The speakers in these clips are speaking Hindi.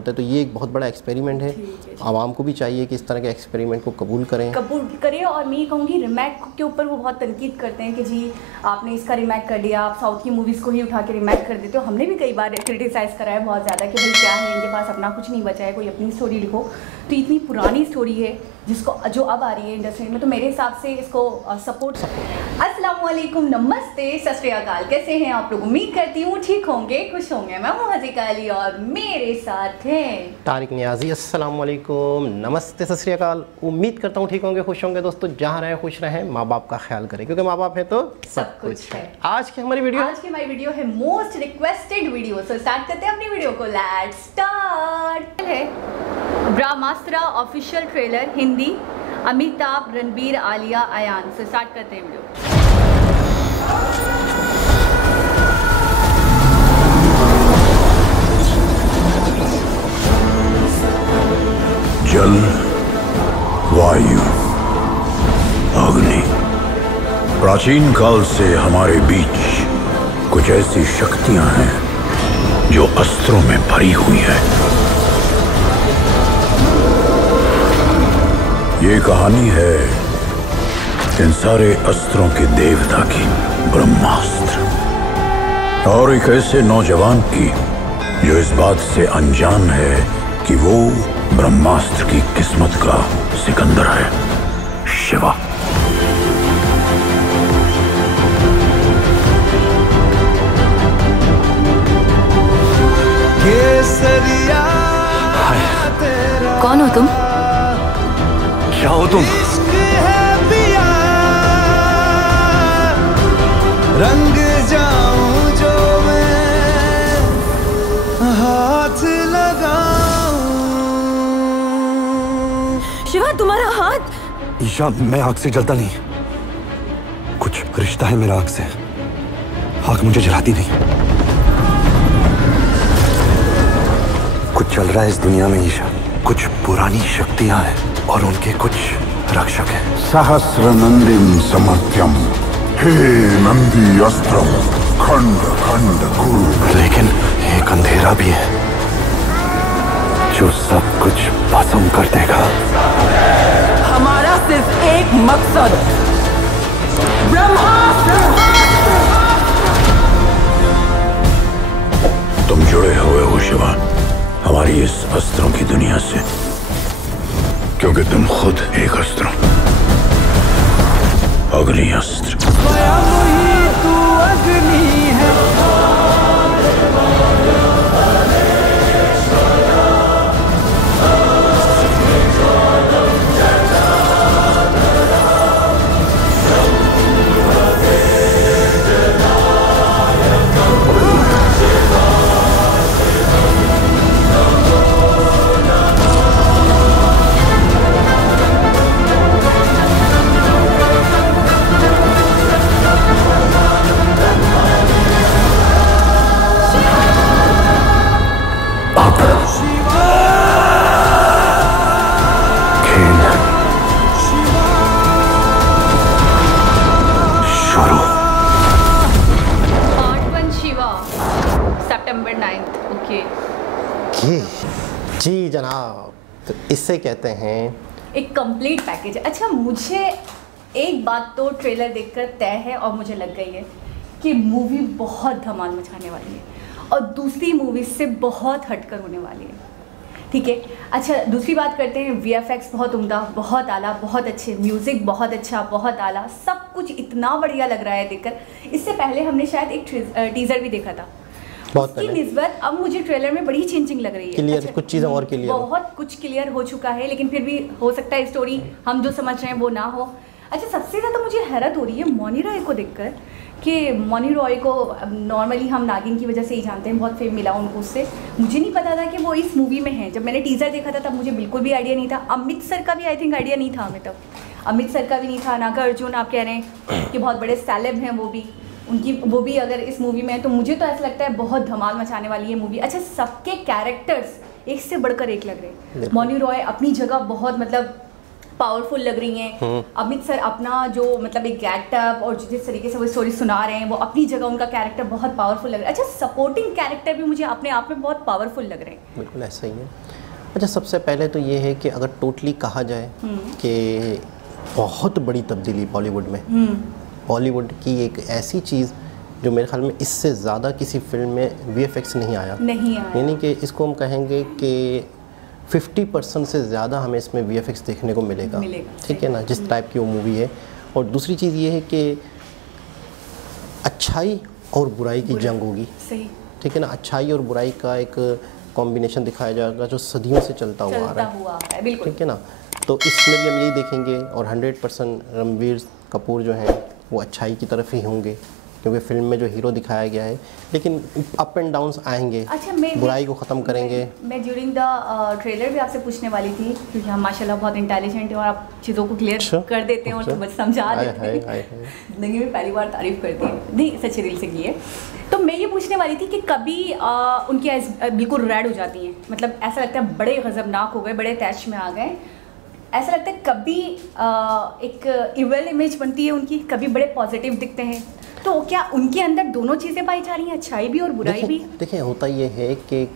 होता है। तो ये एक बहुत बड़ा एक्सपेरिमेंट है, आवाम को भी चाहिए कि इस तरह के एक्सपेरिमेंट को कबूल करें। और मैं ये कहूँगी रिमेक के ऊपर वो बहुत तनकीद करते हैं कि जी आपने इसका रिमेक कर दिया, आप साउथ की मूवीज़ को ही उठा के रिमेक कर देते हो। हमने भी कई बार क्रिटिसाइज़ करा है बहुत ज़्यादा कि भाई क्या है, इनके पास अपना कुछ नहीं बचा है, कोई अपनी स्टोरी लिखो। तो इतनी पुरानी स्टोरी है जिसको जो अब आ रही है इंडस्ट्री में, तो मेरे हिसाब से इसको सपोर्ट। अस्सलाम वालेकुम, नमस्ते, सत श्री अकाल। कैसे हैं आप लोग? उम्मीद करती हूँ ठीक होंगे, खुश होंगे। मैं हूँ हज़ीका अली और मेरे साथ हैं तारिक नियाजी। अस्सलाम वालेकुम, नमस्ते, सत श्री अकाल। उम्मीद करता हूँ ठीक होंगे, खुश होंगे। दोस्तों जहाँ रहे खुश रहें, माँ बाप का ख्याल करें, क्योंकि माँ बाप है तो सब कुछ है। आज की हमारी वीडियो है most requested video. So start करते हैं अपनी वीडियो को। Let's start. है ब्रह्मास्त्र ऑफिशियल ट्रेलर हिंदी, अमिताभ, रणबीर, आलिया, अयान से स्टार्ट करते हैं वीडियो। जल, वायु, अग्नि, प्राचीन काल से हमारे बीच कुछ ऐसी शक्तियां हैं जो अस्त्रों में भरी हुई है। ये कहानी है इन सारे अस्त्रों के देवता की, ब्रह्मास्त्र, और एक ऐसे नौजवान की जो इस बात से अनजान है कि वो ब्रह्मास्त्र की किस्मत का सिकंदर है, शिवा। कौन हो तुम? क्या हो तुम? रंग जाऊं जो मैं हाथ लगाऊं। शिवा, तुम्हारा हाथ। ईशा, मैं आग से जलता नहीं, कुछ रिश्ता है मेरा आग से। आग मुझे जलाती नहीं। कुछ चल रहा है इस दुनिया में ईशा, कुछ पुरानी शक्तियां हैं और उनके कुछ रक्षक हैं। सहस्र नंदिम समर्थ्यम, हे नंदी अस्त्रम, खंड खंड कुरु। लेकिन एक अंधेरा भी है जो सब कुछ भस्म कर देगा। हमारा सिर्फ एक मकसद, ब्रह्मास्त्र। तुम जुड़े हुए हो शिवा हमारी इस अस्त्रों की दुनिया से, क्योंकि तुम खुद एक अस्त्र, अग्नि अस्त्र। स्वयं ही तू अग्नि है। जी जनाब, तो इससे कहते हैं एक कंप्लीट पैकेज। अच्छा, मुझे एक बात तो ट्रेलर देखकर तय है और मुझे लग गई है कि मूवी बहुत धमाल मचाने वाली है और दूसरी मूवी से बहुत हटकर होने वाली है। ठीक है, अच्छा दूसरी बात करते हैं। VFX बहुत उम्दा, बहुत आला, बहुत अच्छे, म्यूज़िक बहुत अच्छा, बहुत आला, सब कुछ इतना बढ़िया लग रहा है देखकर। इससे पहले हमने शायद एक टीज़र भी देखा था, उसकी निस्बत अब मुझे ट्रेलर में बड़ी चेंजिंग लग रही है। क्लियर, कुछ चीज़ें और क्लियर, बहुत कुछ क्लियर हो चुका है, लेकिन फिर भी हो सकता है स्टोरी हम जो समझ रहे हैं वो ना हो। अच्छा, सबसे ज़्यादा मुझे हैरत हो रही है मौनी रॉय को देखकर कि मौनी रॉय को नॉर्मली हम नागिन की वजह से ही जानते हैं, बहुत फेम मिला उनको उससे। मुझे नहीं पता था कि वो इस मूवी में है। जब मैंने टीज़र देखा था तब मुझे बिल्कुल भी आइडिया नहीं था। अमित सर का भी आई थिंक आइडिया नहीं था हमें तब, अमित सर का भी नहीं था। नागा अर्जुन आप कह रहे हैं कि बहुत बड़े सेलेब हैं, वो भी अगर इस मूवी में है तो मुझे तो ऐसा लगता है बहुत धमाल मचाने वाली है मूवी। अच्छा, सबके कैरेक्टर्स एक से बढ़कर एक लग रहे हैं। मौनी रॉय अपनी जगह बहुत मतलब पावरफुल लग रही हैं। अमित सर अपना जो मतलब एक गेटअप और जिस तरीके से वो स्टोरी सुना रहे हैं, वो अपनी जगह उनका कैरेक्टर बहुत पावरफुल लग रहा है। अच्छा, सपोर्टिंग कैरेक्टर भी मुझे अपने आप में बहुत पावरफुल लग रहे हैं। बिल्कुल ऐसा ही है। अच्छा, सबसे पहले तो ये है कि अगर टोटली कहा जाए कि बहुत बड़ी तब्दीली बॉलीवुड में, बॉलीवुड की एक ऐसी चीज़ जो मेरे ख्याल में इससे ज़्यादा किसी फिल्म में VFX नहीं आया। यानी कि इसको हम कहेंगे कि 50% से ज़्यादा हमें इसमें VFX देखने को मिलेगा। ठीक है ना, जिस टाइप की वो मूवी है। और दूसरी चीज़ ये है कि अच्छाई और बुराई की जंग होगी। ठीक है ना, अच्छाई और बुराई का एक कॉम्बिनेशन दिखाया जाएगा जो सदियों से चलता हुआ आ रहा है। ठीक है ना, तो इसमें भी हम यही देखेंगे। और 100% रणबीर कपूर जो हैं वो अच्छाई की तरफ ही होंगे, क्योंकि फिल्म में जो हीरो दिखाया गया है। लेकिन अप एंड डाउन्स आएंगे। अच्छा, बुराई को ख़त्म करेंगे। मैं ड्यूरिंग द ट्रेलर भी आपसे पूछने वाली थी, क्योंकि हम माशाल्लाह बहुत इंटेलिजेंट हैं और आप चीज़ों को क्लियर कर देते हैं और समझ समझा देते हैं। जिंदगी में पहली बार तारीफ करती है, नहीं सच्चे दिल से की है। तो मैं ये पूछने वाली थी कि कभी उनकी आइज़ बिल्कुल रेड हो जाती हैं, मतलब ऐसा लगता है बड़े गज़बनाक हो गए, बड़े तैश में आ गए, ऐसा लगता है कभी एक इवल इमेज बनती है उनकी, कभी बड़े पॉजिटिव दिखते हैं। तो क्या उनके अंदर दोनों चीज़ें पाई जा रही हैं, अच्छाई भी और बुराई भी? देखिए, होता ये है कि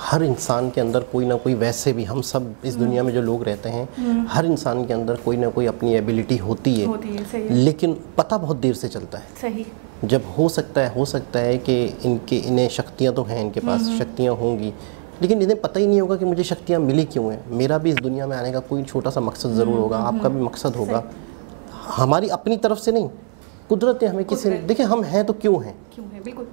हर इंसान के अंदर कोई ना कोई, वैसे भी हम सब इस दुनिया में जो लोग रहते हैं, हर इंसान के अंदर कोई ना कोई अपनी एबिलिटी होती है, लेकिन पता बहुत देर से चलता है। सही। जब हो सकता है कि इन्हें शक्तियाँ तो हैं, इनके पास शक्तियाँ होंगी, लेकिन इन्हें पता ही नहीं होगा कि मुझे शक्तियाँ मिली क्यों हैं। मेरा भी इस दुनिया में आने का कोई छोटा सा मकसद ज़रूर होगा, आपका भी मकसद होगा। हमारी अपनी तरफ से नहीं, कुदरत ने हमें किसी, देखिए हम हैं तो क्यों हैं, बिल्कुल।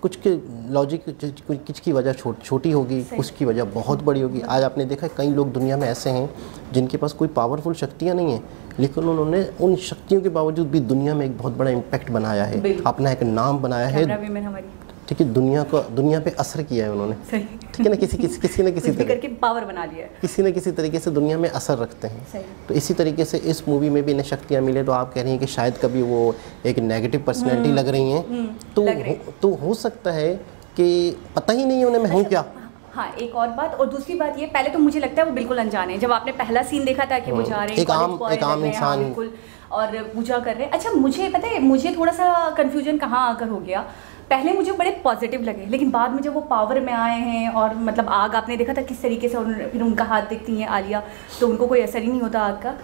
कुछ के लॉजिक, कुछ की वजह छोटी होगी, कुछ की वजह बहुत बड़ी होगी। आज आपने देखा कई लोग दुनिया में ऐसे हैं जिनके पास कोई पावरफुल शक्तियाँ नहीं हैं, लेकिन उन्होंने उन शक्तियों के बावजूद भी दुनिया में एक बहुत बड़ा इम्पैक्ट बनाया है, अपना एक नाम बनाया है। ठीक है, दुनिया पे असर किया है उन्होंने। ठीक है ना, किसी न किसी करके पावर बना लिया, किसी न किसी तरीके से दुनिया में असर रखते हैं। तो इसी तरीके से इस मूवी में भी इन्हें शक्तियाँ मिले, तो आप कह रही हैं कि शायद कभी वो एक नेगेटिव पर्सनैलिटी लग रही हैं, तो हो सकता है कि पता ही नहीं है उन्हें मैं हूँ क्या। हाँ, एक और बात, और दूसरी बात ये, पहले तो मुझे लगता है वो बिल्कुल अनजाने हैं। जब आपने पहला सीन देखा था कि वो जा रहे हैं एक आम इंसान बिल्कुल और पूजा कर रहे हैं। अच्छा, मुझे पता है, मुझे थोड़ा सा कन्फ्यूजन कहाँ आकर हो गया, पहले मुझे बड़े पॉजिटिव लगे, लेकिन बाद में जब वो पावर में आए हैं और मतलब आग आपने देखा था किस तरीके से, फिर उनका हाथ देखती हैं आलिया, तो उनको कोई असर ही नहीं होता आग का।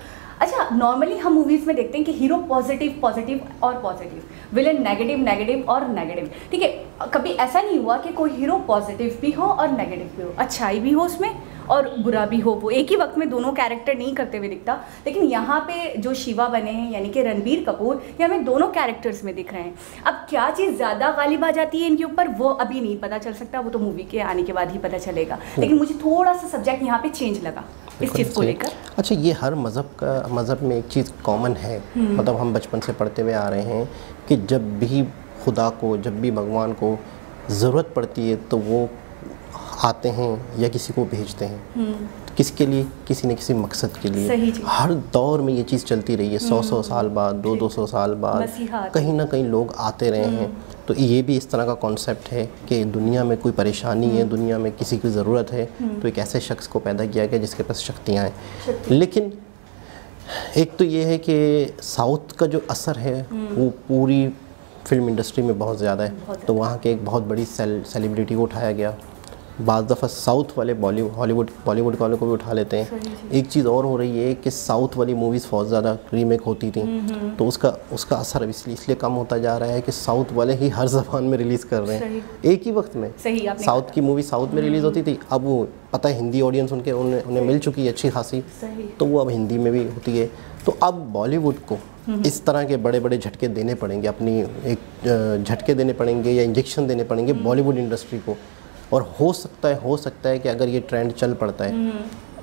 अच्छा, नॉर्मली हम मूवीज़ में देखते हैं कि हीरो पॉजिटिव और पॉजिटिव, विलन नेगेटिव और नेगेटिव। ठीक है, कभी ऐसा नहीं हुआ कि कोई हीरो पॉजिटिव भी हो और नेगेटिव भी हो, अच्छाई भी हो उसमें और बुरा भी हो, वो एक ही वक्त में दोनों कैरेक्टर नहीं करते हुए दिखता। लेकिन यहाँ पे जो शिवा बने हैं यानी कि रणबीर कपूर, ये हमें दोनों कैरेक्टर्स में दिख रहे हैं। अब क्या चीज़ ज़्यादा गालिब आ जाती है इनके ऊपर, वो अभी नहीं पता चल सकता, वो तो मूवी के आने के बाद ही पता चलेगा। लेकिन मुझे थोड़ा सा सब्जेक्ट यहाँ पे चेंज लगा इस चीज़ को लेकर। अच्छा, ये हर मज़हब में एक चीज़ कॉमन है, मतलब हम बचपन से पढ़ते हुए आ रहे हैं कि जब भी खुदा को, जब भी भगवान को ज़रूरत पड़ती है तो वो आते हैं या किसी को भेजते हैं। किसके लिए? किसी न किसी मकसद के लिए। हर दौर में ये चीज़ चलती रही है, 100 साल बाद, 200 साल बाद कहीं ना कहीं लोग आते रहे हैं। तो ये भी इस तरह का कॉन्सेप्ट है कि दुनिया में कोई परेशानी है, दुनिया में किसी की ज़रूरत है, तो एक ऐसे शख्स को पैदा किया गया जिसके पास शक्तियाँ हैं। लेकिन एक तो ये है कि साउथ का जो असर है वो पूरी फिल्म इंडस्ट्री में बहुत ज़्यादा है, तो वहाँ के एक बहुत बड़ी सेलिब्रिटी को उठाया गया। बाद दफ़ा साउथ वाले बॉलीवुड वालों को भी उठा लेते हैं। एक चीज़ और हो रही है कि साउथ वाली मूवीज़ बहुत ज़्यादा रीमेक होती थी, तो उसका असर इसलिए कम होता जा रहा है कि साउथ वाले ही हर ज़बान में रिलीज़ कर रहे हैं एक ही वक्त में। साउथ की मूवी साउथ में रिलीज़ होती थी, अब वो पता है हिंदी ऑडियंस उन्हें मिल चुकी है अच्छी खासी, तो वो अब हिंदी में भी होती है। तो अब बॉलीवुड को इस तरह के बड़े बड़े झटके देने पड़ेंगे, अपनी एक झटके देने पड़ेंगे या इंजेक्शन देने पड़ेंगे बॉलीवुड इंडस्ट्री को। और हो सकता है कि अगर ये ट्रेंड चल पड़ता है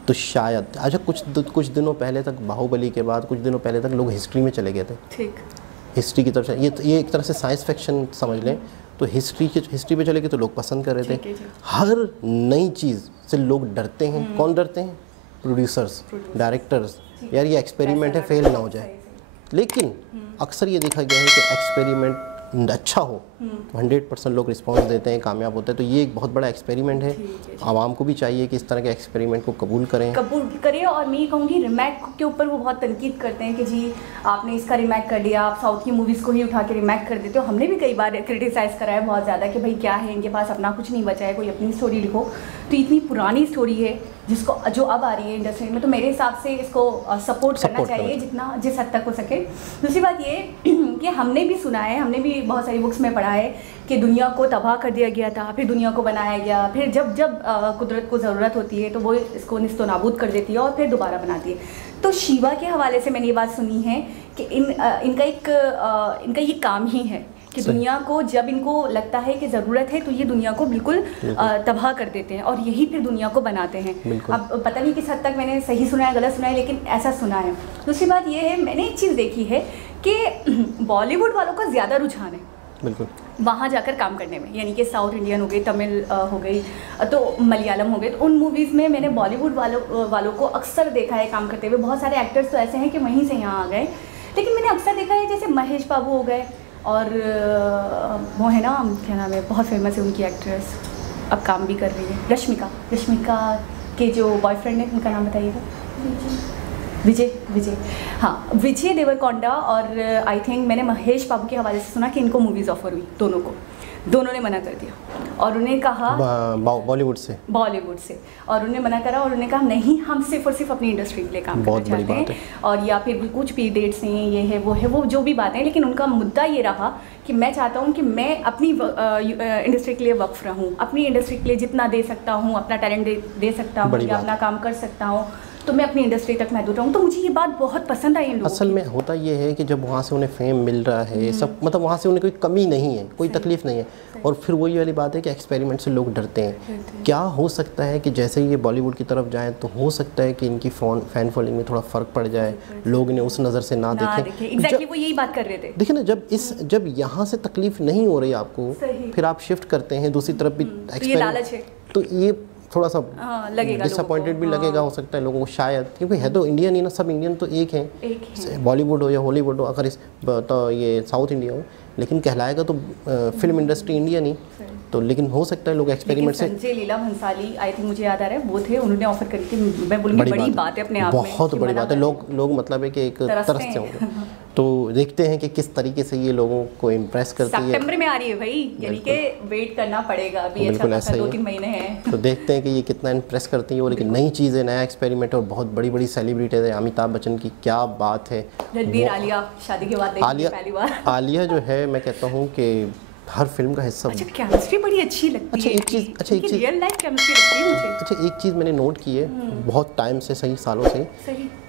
तो शायद, अच्छा कुछ दिनों पहले तक, बाहुबली के बाद कुछ दिनों पहले तक लोग हिस्ट्री में चले गए थे। ठीक, हिस्ट्री की तरफ से ये एक तरह से साइंस फिक्शन समझ लें, तो हिस्ट्री पे चले गए तो लोग पसंद कर रहे थे। हर नई चीज़ से लोग डरते हैं। कौन डरते हैं? प्रोड्यूसर्स, डायरेक्टर्स, यार ये एक्सपेरिमेंट है, फेल ना हो जाए। लेकिन अक्सर ये देखा गया है कि एक्सपेरिमेंट अच्छा हो, 100% लोग रिस्पॉन्स देते हैं, कामयाब होते हैं। तो ये एक बहुत बड़ा एक्सपेरिमेंट है, आवाम को भी चाहिए कि इस तरह के एक्सपेरिमेंट को कबूल करें। और मैं ये कहूँगी रिमेक के ऊपर वो बहुत तनकीद करते हैं कि जी आपने इसका रिमेक कर दिया, आप साउथ की मूवीज़ को ही उठा के रिमेक कर देते हो। हमने भी कई बार क्रिटिसाइज़ करा है बहुत ज़्यादा कि भाई क्या है, इनके पास अपना कुछ नहीं बचा है, कोई अपनी स्टोरी लिखो। तो इतनी पुरानी स्टोरी है जिसको जो अब आ रही है इंडस्ट्री में, तो मेरे हिसाब से इसको सपोर्ट करना चाहिए जितना जिस हद तक हो सके। दूसरी बात ये कि हमने भी सुना है, हमने भी बहुत सारी बुक्स में पढ़ा है कि दुनिया को तबाह कर दिया गया था, फिर दुनिया को बनाया गया, फिर जब जब कुदरत को ज़रूरत होती है तो वो इसको निस्तो नाबूद कर देती है और फिर दोबारा बनाती है। तो शिवा के हवाले से मैंने ये बात सुनी है कि इनका ये काम ही है कि दुनिया को जब इनको लगता है कि ज़रूरत है तो ये दुनिया को बिल्कुल तबाह कर देते हैं और यही फिर दुनिया को बनाते हैं। अब पता नहीं किस हद तक मैंने सही सुना है गलत सुना है, लेकिन ऐसा सुना है। दूसरी बात ये है, मैंने एक चीज़ देखी है कि बॉलीवुड वालों का ज़्यादा रुझान है बिल्कुल वहाँ जाकर काम करने में, यानी कि साउथ इंडियन हो गई, तमिल हो गई, तो मलयालम हो गए। तो उन मूवीज़ में मैंने बॉलीवुड वालों को अक्सर देखा है काम करते हुए। बहुत सारे एक्टर्स तो ऐसे हैं कि वहीं से यहाँ आ गए, लेकिन मैंने अक्सर देखा है जैसे महेश बाबू हो गए और वो है ना, क्या नाम है, बहुत फेमस है उनकी एक्ट्रेस, अब काम भी कर रही है, रश्मिका के जो बॉयफ्रेंड है उनका नाम बताइएगा। विजय, हाँ, विजय देवरकोंडा। और आई थिंक मैंने महेश बाबू के हवाले से सुना कि इनको मूवीज़ ऑफर हुई, दोनों ने मना कर दिया और उन्हें कहा बॉलीवुड से, और उन्हें मना करा और उन्हें कहा नहीं, हम सिर्फ और सिर्फ अपनी इंडस्ट्री के लिए काम करना चाहते हैं, और या फिर कुछ भी डेट्स नहीं, ये है वो जो भी बातें। लेकिन उनका मुद्दा ये रहा कि मैं चाहता हूँ कि मैं अपनी इंडस्ट्री के लिए वक्फ रहूँ, अपनी इंडस्ट्री के लिए जितना दे सकता हूँ, अपना टैलेंट दे सकता हूँ या अपना काम कर सकता हूँ, तो मैं अपनी इंडस्ट्री तक महदूद रहूँ। तो मुझे ये बात बहुत पसंद आई इन लोगों असल में होता ये है कि जब वहाँ से उन्हें फेम मिल रहा है, सब मतलब वहाँ से उन्हें कोई कमी नहीं है, कोई तकलीफ नहीं है, और फिर वही वाली बात है कि एक्सपेरिमेंट से लोग डरते हैं। क्या हो सकता है कि जैसे ये बॉलीवुड की तरफ जाएं तो हो सकता है कि इनकी फैन फॉलोइंग में थोड़ा फ़र्क पड़ जाए, लोग इन्हें उस नज़र से ना देखें। एग्जैक्टली वो यही बात कर रहे थे। देखिए ना, जब यहाँ से तकलीफ नहीं हो रही आपको, फिर आप शिफ्ट करते हैं दूसरी तरफ भी एक्सपेरिमेंट, तो ये थोड़ा सा डिसअपॉइंटेड भी लगेगा, हो सकता है लोगों को शायद, क्योंकि है तो इंडियन ही ना, सब इंडियन तो एक हैं, बॉलीवुड हो या हॉलीवुड हो, अगर इस तो ये साउथ इंडिया हो, लेकिन कहलाएगा तो फिल्म इंडस्ट्री इंडियन ही। तो लेकिन हो सकता है लोग एक्सपेरिमेंट से। संजय लीला भंसाली, आई थिंक मुझे याद आ रहा है, वो थे, उन्होंने ऑफर करी थी। मैं बोलूँगी बड़ी बात है अपने आप में, बहुत बड़ी बात है। लोग मतलब है कि एक तरस से होंगे। तो देखते हैं कि किस तरीके से ये लोगों को इम्प्रेस करती है। सितंबर में आ रही है भाई, यानी कि वेट करना पड़ेगा अभी, बिल्कुल ऐसा ही 2-3 महीने हैं। तो देखते हैं कि ये कितना इम्प्रेस करती है, और एक नई चीज़ है, नया एक्सपेरिमेंट, और बहुत बड़ी बड़ी सेलिब्रिटीज है। अमिताभ बच्चन की क्या बात है, रणबीर, आलिया शादी के बाद पहली बार। आलिया जो है, मैं कहता हूँ कि हर फिल्म का हिस्सा। अच्छा, केमिस्ट्री बड़ी अच्छी लगती है। एक चीज़ रियल लाइफ केमिस्ट्री लगती है मुझे। अच्छा, एक चीज़ मैंने नोट की है बहुत टाइम से, सही सालों से,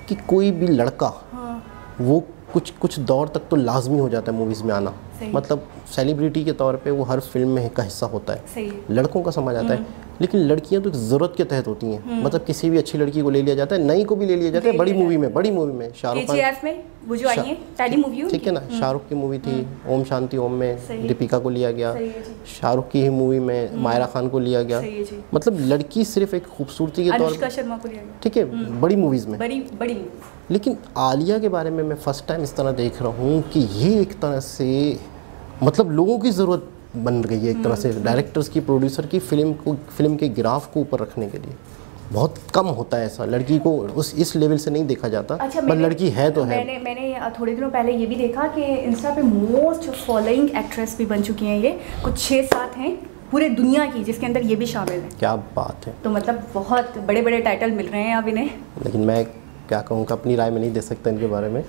कि कोई भी लड़का वो कुछ दौर तक तो लाजमी हो जाता है मूवीज़ में आना, मतलब सेलिब्रिटी के तौर पे वो हर फिल्म में का हिस्सा होता है, लड़कों का समझ आता है। लेकिन लड़कियां तो ज़रूरत के तहत होती हैं, मतलब किसी भी अच्छी लड़की को ले लिया जाता है, नई को भी ले लिया जाता है, बड़ी मूवी में शाहरुख खान वो जो आई है पहली मूवी, ठीक है ना, शाहरुख की मूवी थी ओम शांति ओम में दीपिका को लिया गया, शाहरुख की ही मूवी में मायरा खान को लिया गया, मतलब लड़की सिर्फ एक खूबसूरती के तौर पर, ठीक है, बड़ी मूवीज़ में बड़ी। लेकिन आलिया के बारे में मैं फ़र्स्ट टाइम इस तरह देख रहा हूँ कि ये एक तरह से मतलब लोगों की ज़रूरत बन गई है, एक तरह से डायरेक्टर्स की, प्रोड्यूसर की, फिल्म के ग्राफ को ऊपर रखने के लिए। बहुत कम होता है ऐसा, लड़की को इस लेवल से नहीं देखा जाता। अच्छा, पर लड़की है तो है। मैंने थोड़े दिनों पहले ये भी देखा कि इंस्टा पे मोस्ट फॉलोइंग एक्ट्रेस भी बन चुकी हैं, ये कुछ 6-7 हैं पूरे दुनिया की, जिसके अंदर ये भी शामिल है। क्या बात है। तो मतलब बहुत बड़े बड़े टाइटल मिल रहे हैं अब इन्हें। लेकिन मैं क्या कहूँगा, अपनी राय में नहीं दे सकता इनके बारे में,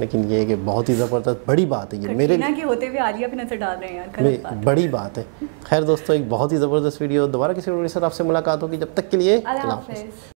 लेकिन ये कि बहुत ही ज़बरदस्त बड़ी बात है ये मेरे के होते हुए आलिया भी नजर डाल रहे हैं यार, बड़ी बात है। खैर दोस्तों, एक बहुत ही ज़बरदस्त वीडियो, दोबारा किसी वीडियो के साथ आपसे मुलाकात होगी, जब तक के लिए अल्लाह हाफ़िज़।